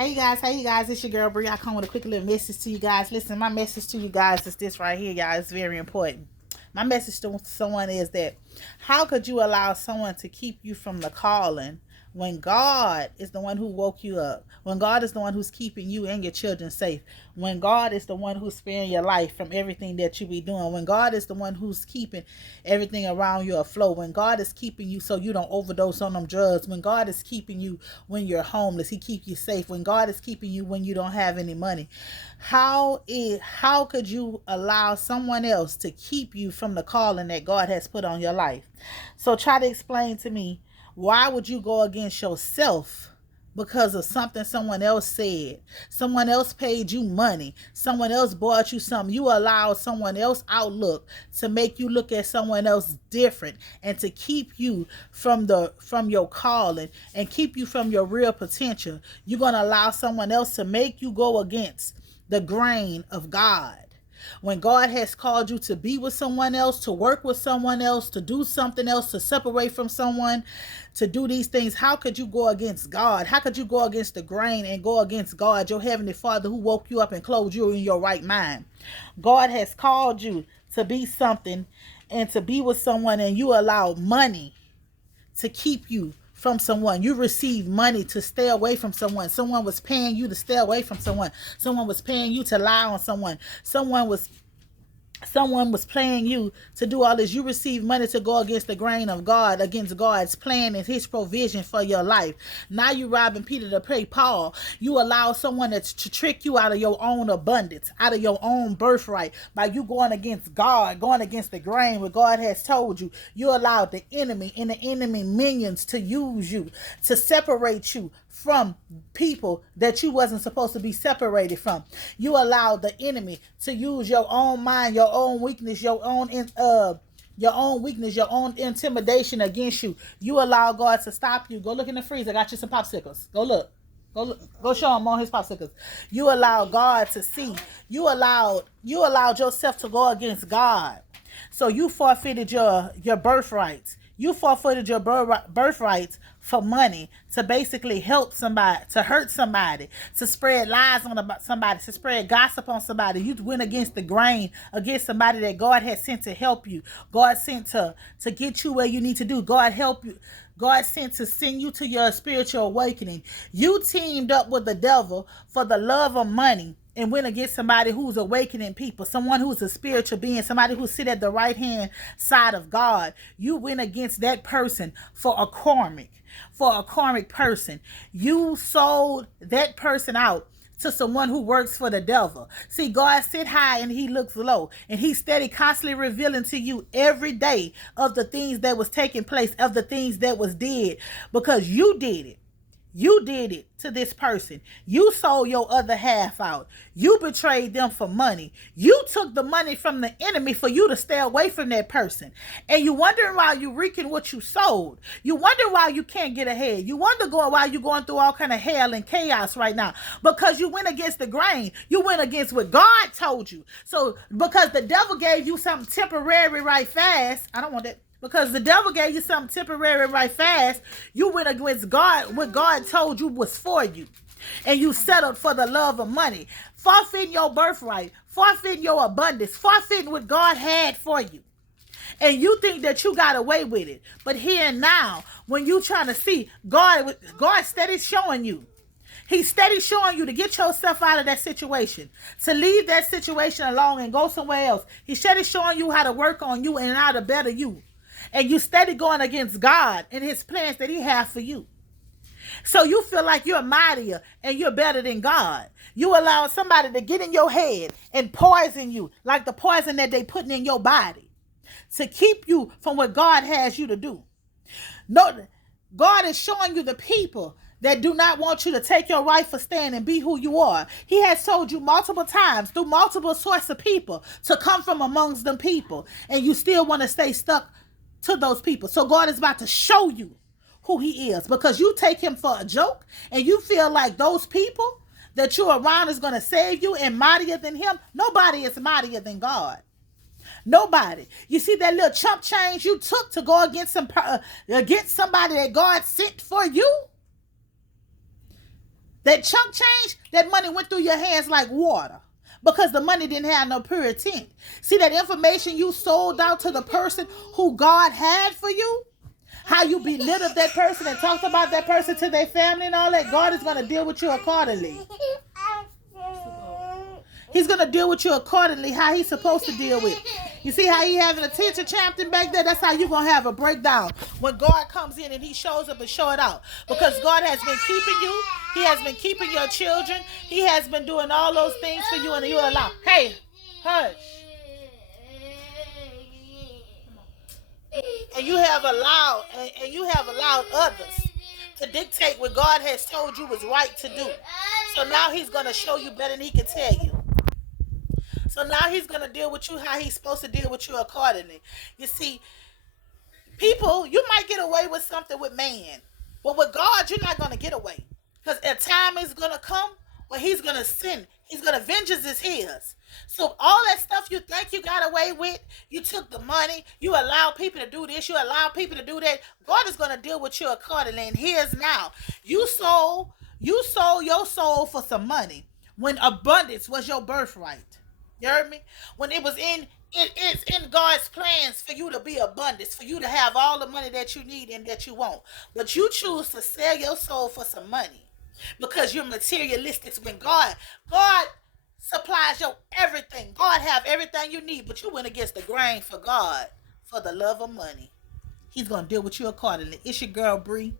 Hey guys, hey you guys, it's your girl Bree. I come with a quick little message to you guys. Listen, my message to you guys is this right here, y'all. It's very important. My message to someone is that how could you allow someone to keep you from the calling when God is the one who woke you up? When God is the one who's keeping you and your children safe? When God is the one who's sparing your life from everything that you be doing? When God is the one who's keeping everything around you afloat? When God is keeping you so you don't overdose on them drugs? When God is keeping you when you're homeless, He keep you safe. When God is keeping you when you don't have any money, how could you allow someone else to keep you from the calling that God has put on your life? So try to explain to me, why would you go against yourself because of something someone else said? Someone else paid you money. Someone else bought you something. You allowed someone else's outlook to make you look at someone else different and to keep you from your calling and keep you from your real potential. You're going to allow someone else to make you go against the grain of God. When God has called you to be with someone else, to work with someone else, to do something else, to separate from someone, to do these things, how could you go against God? How could you go against the grain and go against God, your heavenly Father who woke you up and clothed you in your right mind? God has called you to be something and to be with someone, and you allow money to keep you from someone. You receive money to stay away from someone. Someone was paying you to stay away from someone. Someone was paying you to lie on someone. Someone was paying you to do all this. You receive money to go against the grain of God, against God's plan and His provision for your life. Now you robbing Peter to pay Paul. You allow someone to trick you out of your own abundance, out of your own birthright, by you going against God, going against the grain what God has told you. You allowed the enemy and the enemy minions to use you, to separate you from people that you wasn't supposed to be separated from. You allowed the enemy to use your own mind, your own weakness, your own weakness, your own intimidation against you. You allow God to stop you. Go look in the freezer. I got you some popsicles. Go look. Go show him on his popsicles. You allow God to see. You allowed yourself to go against God. So you forfeited your birthrights. You forfeited your birthrights for money, to basically help somebody, to hurt somebody, to spread lies on somebody, to spread gossip on somebody. You went against the grain, against somebody that God had sent to help you. God sent to get you where you need to do. God help you. God sent to send you to your spiritual awakening. You teamed up with the devil for the love of money and went against somebody who's awakening people, someone who's a spiritual being, somebody who sit at the right hand side of God. You went against that person for a karmic person. You sold that person out to someone who works for the devil. See, God sit high and He looks low, and He's steady, constantly revealing to you every day of the things that was taking place, of the things that was did, because you did it. You did it to this person. You sold your other half out. You betrayed them for money. You took the money from the enemy for you to stay away from that person. And you wondering why you reaping what you sold. You wonder why you can't get ahead. You wonder why you going through all kind of hell and chaos right now. Because you went against the grain. You went against what God told you. So because the devil gave you something temporary right fast. I don't want that. Because the devil gave you something temporary right fast, you went against God. What God told you was for you. And you settled for the love of money. Forfeiting your birthright. Forfeiting your abundance. Forfeiting what God had for you. And you think that you got away with it. But here and now, when you trying to see, God steady showing you. He's steady showing you to get yourself out of that situation, to leave that situation alone and go somewhere else. He's steady showing you how to work on you and how to better you. And you steady going against God and His plans that He has for you. So you feel like you're mightier and you're better than God. You allow somebody to get in your head and poison you like the poison that they putting in your body to keep you from what God has you to do. No, God is showing you the people that do not want you to take your rightful stand and be who you are. He has told you multiple times through multiple sorts of people to come from amongst them people, and you still want to stay stuck to those people. So God is about to show you who He is, because you take Him for a joke and you feel like those people that you're around is going to save you and mightier than Him. Nobody is mightier than God. Nobody. You see that little chump change you took to go against somebody that God sent for you? That chunk change, that money went through your hands like water because the money didn't have no pure intent. See, that information you sold out to the person who God had for you, how you belittled that person and talked about that person to their family and all that, God is going to deal with you accordingly. He's going to deal with you accordingly, how he's supposed to deal with. You see how he having a teacher champion back there? That's how you're going to have a breakdown when God comes in and he shows up and show it out. Because God has been keeping you. He has been keeping your children. He has been doing all those things for you, and you allow. Hey, hush. And you have allowed others to dictate what God has told you was right to do. So now he's going to show you better than he can tell you. So now he's going to deal with you how he's supposed to deal with you accordingly. You see, people, you might get away with something with man, but with God, you're not going to get away. Because a time is going to come where he's going to sin. He's going to vengeance is his. So all that stuff you think you got away with, you took the money, you allow people to do this, you allow people to do that, God is going to deal with you accordingly. And here's now. You sold your soul for some money when abundance was your birthright. You heard me? When it's in God's plans for you to be abundance, for you to have all the money that you need and that you want. But you choose to sell your soul for some money because you're materialistic. When God supplies your everything. God have everything you need, but you went against the grain for God for the love of money. He's going to deal with you accordingly. It's your girl, Bree.